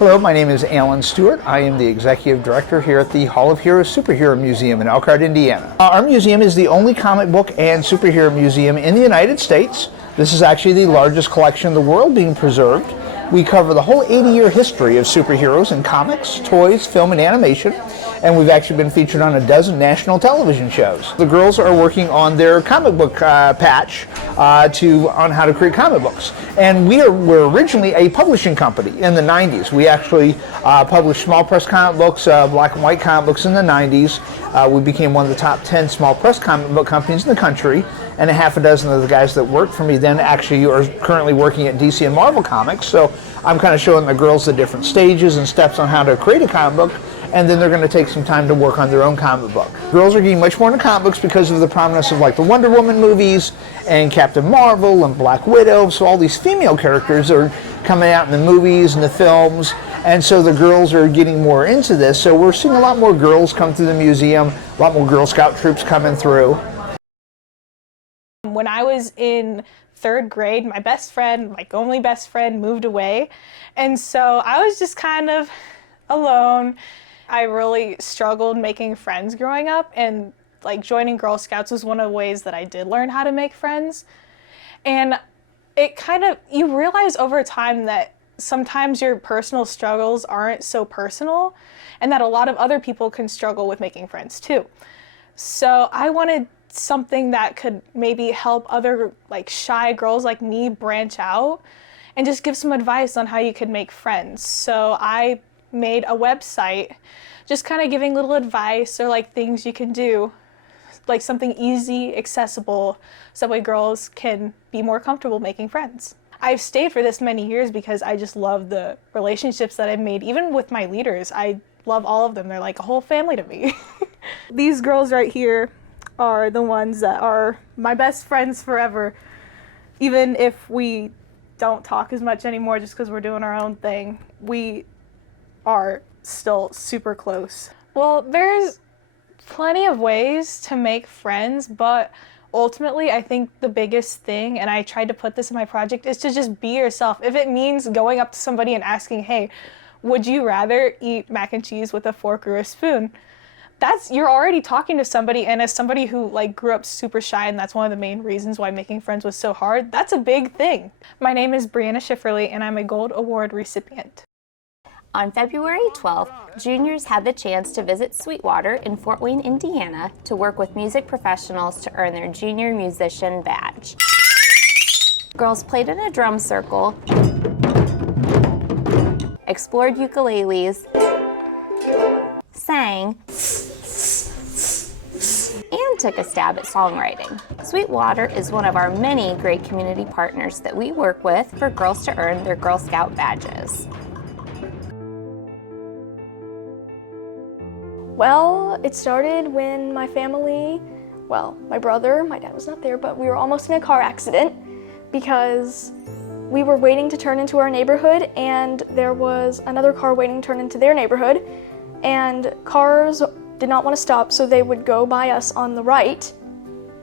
Hello, my name is Alan Stewart. I am the Executive Director here at the Hall of Heroes Superhero Museum in Elkhart, Indiana. Our museum is the only comic book and superhero museum in the United States. This is actually the largest collection in the world being preserved. We cover the whole 80-year history of superheroes in comics, toys, film, and animation. And we've actually been featured on a dozen national television shows. The girls are working on their comic book patch on how to create comic books. And we're originally a publishing company in the 90s. We actually published small press comic books, black and white comic books in the 90s. We became one of the top 10 small press comic book companies in the country. And a half a dozen of the guys that worked for me then actually are currently working at DC and Marvel Comics. So I'm kind of showing the girls the different stages and steps on how to create a comic book. And then they're going to take some time to work on their own comic book. Girls are getting much more into comic books because of the prominence of like the Wonder Woman movies and Captain Marvel and Black Widow. So all these female characters are coming out in the movies and the films. And so the girls are getting more into this. So we're seeing a lot more girls come through the museum, a lot more Girl Scout troops coming through. When I was in 3rd grade, my best friend, my only best friend, moved away. And so I was just kind of alone. I really struggled making friends growing up, and like joining Girl Scouts was one of the ways that I did learn how to make friends. And it you realize over time that sometimes your personal struggles aren't so personal, and that a lot of other people can struggle with making friends too. So I wanted something that could maybe help other like shy girls like me branch out and just give some advice on how you could make friends. So I made a website just kind of giving little advice or like things you can do, like something easy, accessible, so that way girls can be more comfortable making friends. I've stayed for this many years because I just love the relationships that I've made, even with my leaders. I love all of them. They're like a whole family to me. These girls right here are the ones that are my best friends forever, even if we don't talk as much anymore just because we're doing our own thing. We are still super close. Well, there's plenty of ways to make friends, but ultimately I think the biggest thing, and I tried to put this in my project, is to just be yourself. If it means going up to somebody and asking, hey, would you rather eat mac and cheese with a fork or a spoon? You're already talking to somebody, and as somebody who like grew up super shy, and that's one of the main reasons why making friends was so hard, that's a big thing. My name is Brianna Schifferly, and I'm a Gold Award recipient. On February 12th, juniors had the chance to visit Sweetwater in Fort Wayne, Indiana to work with music professionals to earn their junior musician badge. Girls played in a drum circle, explored ukuleles, sang, and took a stab at songwriting. Sweetwater is one of our many great community partners that we work with for girls to earn their Girl Scout badges. Well, it started when my family, my brother, my dad was not there, but we were almost in a car accident because we were waiting to turn into our neighborhood, and there was another car waiting to turn into their neighborhood, and cars did not want to stop, so they would go by us on the right,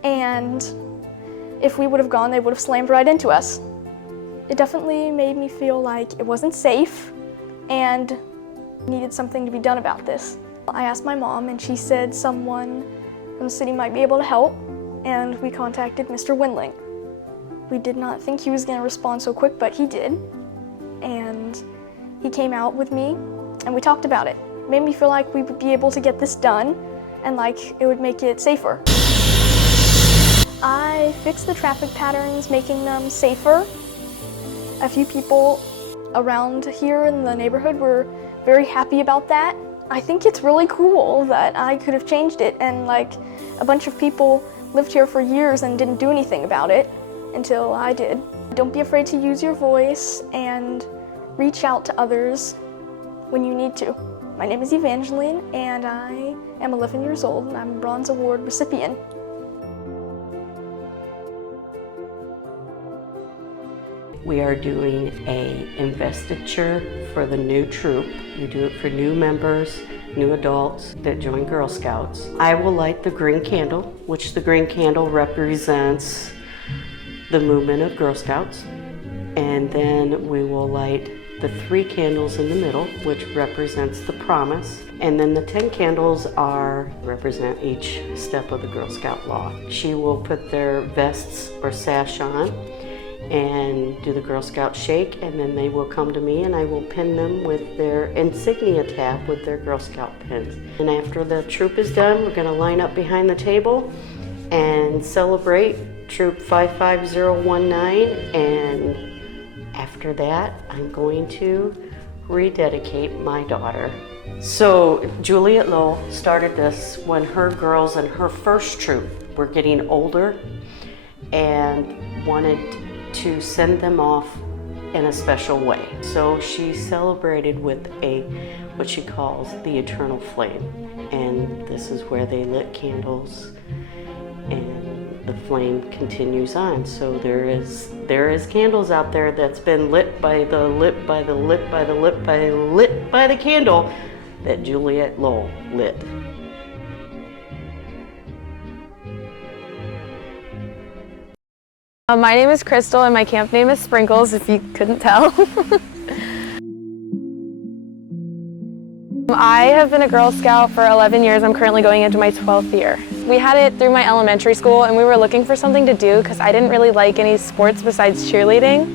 and if we would have gone, they would have slammed right into us. It definitely made me feel like it wasn't safe and needed something to be done about this. I asked my mom, and she said someone from the city might be able to help, and we contacted Mr. Windling. We did not think he was going to respond so quick, but he did, and he came out with me, and we talked about it. It made me feel like we would be able to get this done, and like it would make it safer. I fixed the traffic patterns, making them safer. A few people around here in the neighborhood were very happy about that. I think it's really cool that I could have changed it, and like a bunch of people lived here for years and didn't do anything about it until I did. Don't be afraid to use your voice and reach out to others when you need to. My name is Evangeline, and I am 11 years old, and I'm a Bronze Award recipient. We are doing an investiture for the new troop. We do it for new members, new adults that join Girl Scouts. I will light the green candle, which the green candle represents the movement of Girl Scouts. And then we will light the 3 candles in the middle, which represents the promise, and then the 10 candles represent each step of the Girl Scout law. She will put their vests or sash on and do the Girl Scout shake, and then they will come to me and I will pin them with their insignia tab with their Girl Scout pins. And after the troop is done, we're going to line up behind the table and celebrate Troop 55019, and after that I'm going to rededicate my daughter. So Juliet Lowell started this when her girls in her first troop were getting older and wanted to send them off in a special way. So she celebrated with what she calls the eternal flame, and this is where they lit candles and the flame continues on. So there is candles out there that's been lit by the candle that Juliet Lowell lit. My name is Crystal and my camp name is Sprinkles, if you couldn't tell. I have been a Girl Scout for 11 years. I'm currently going into my 12th year. We had it through my elementary school and we were looking for something to do because I didn't really like any sports besides cheerleading.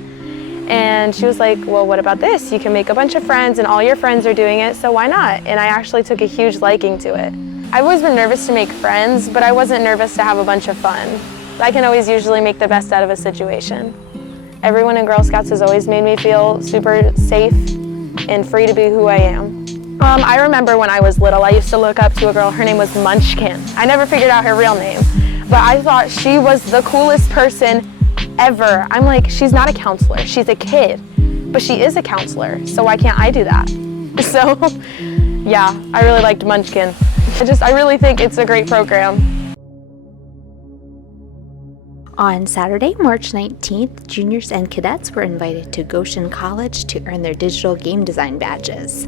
And she was like, well, what about this? You can make a bunch of friends and all your friends are doing it, so why not? And I actually took a huge liking to it. I've always been nervous to make friends, but I wasn't nervous to have a bunch of fun. I can always usually make the best out of a situation. Everyone in Girl Scouts has always made me feel super safe and free to be who I am. I remember when I was little, I used to look up to a girl, her name was Munchkin. I never figured out her real name, but I thought she was the coolest person ever. I'm like, she's not a counselor, she's a kid, but she is a counselor, so why can't I do that? So, yeah, I really liked Munchkin. I really think it's a great program. On Saturday, March 19th, juniors and cadets were invited to Goshen College to earn their digital game design badges.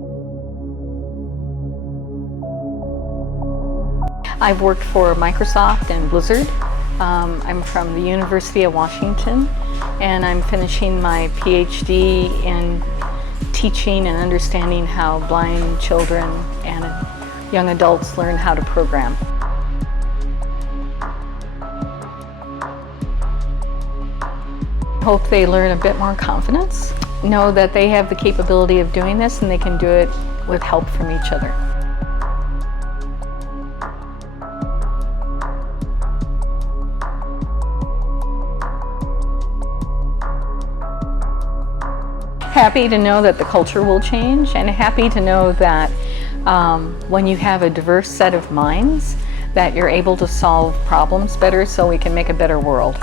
I've worked for Microsoft and Blizzard. I'm from the University of Washington, and I'm finishing my PhD in teaching and understanding how blind children and young adults learn how to program. I hope they learn a bit more confidence, know that they have the capability of doing this and they can do it with help from each other. Happy to know that the culture will change, and happy to know that when you have a diverse set of minds, that you're able to solve problems better so we can make a better world.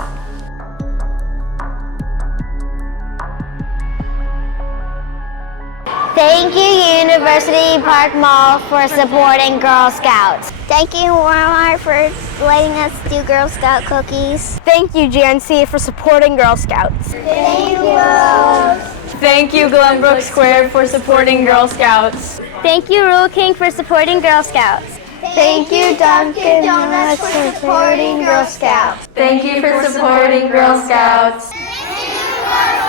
Thank you, University Park Mall, for supporting Girl Scouts. Thank you, Walmart, for letting us do Girl Scout cookies. Thank you, GNC, for supporting Girl Scouts. Thank you, Rose. Thank you, Glenbrook Square, for supporting Girl Scouts. Thank you, Rule King, for supporting Girl Scouts. Thank you, Dunkin' Donuts, for supporting Girl Scouts. Thank you for supporting Girl Scouts. Thank you,